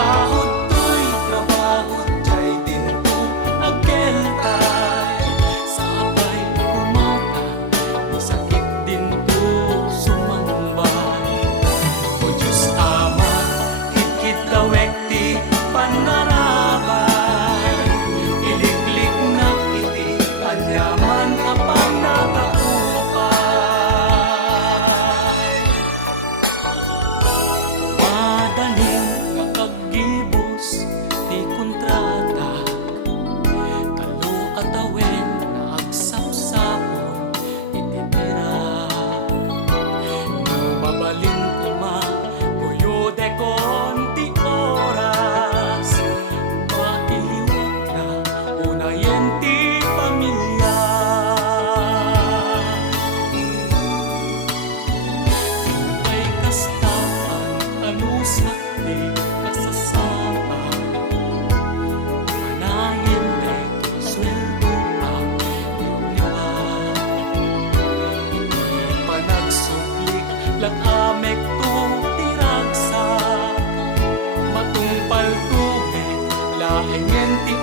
Kahod to'y trabaho, jay din to agentay. Sabay kumata, masakit din to sumambay. O Diyos Ama, higit dawek ti panarabay. Iliklik na iti anyaman kapag nakaupay. Madaling nga kaggibos ti kontrata, kalo atawen na agsapsapon iti tirak. No mabalin kuma kuyode konti oras, mailiwag na unayen ti pamilya. Ay kastaan anusat di kasasama, manahin day sweldo ang liwliwa. Iti panagsublik lakamek to tiragsak, matungpal tumek laengen ti